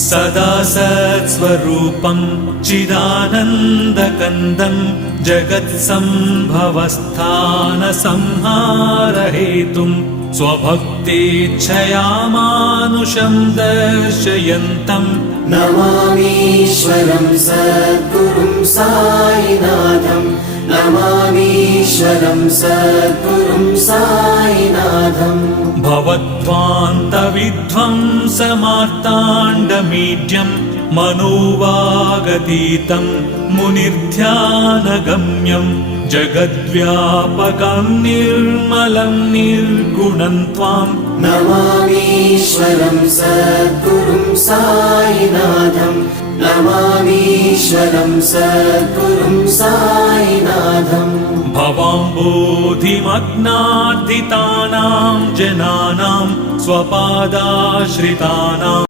सदा सत्स्वरूपं चिदानन्दकन्दं जगत्सम्भवस्थानसंहारहेतुं स्वभक्तेच्छया मानुषं दर्शयन्तं नमामीश्वरं सद्गुरुं साईनाथं नमामीश्वरं सद्गुरुं साईनाथम् भवद्ध्वान्तविध्वंसमार्ताण्डमीड्यं मनोवागतीतं मुनिर्ध्यानगम्यं जगद्व्यापकं निर्मलं निर्गुणं त्वां नमामीश्वरं सद्गुरुं साईनाथं नमामीश्वरं सद्गुरुं साईनाथम् भवाम्बोधिमग्नार्दितानां जनानां स्वपादाश्रितानां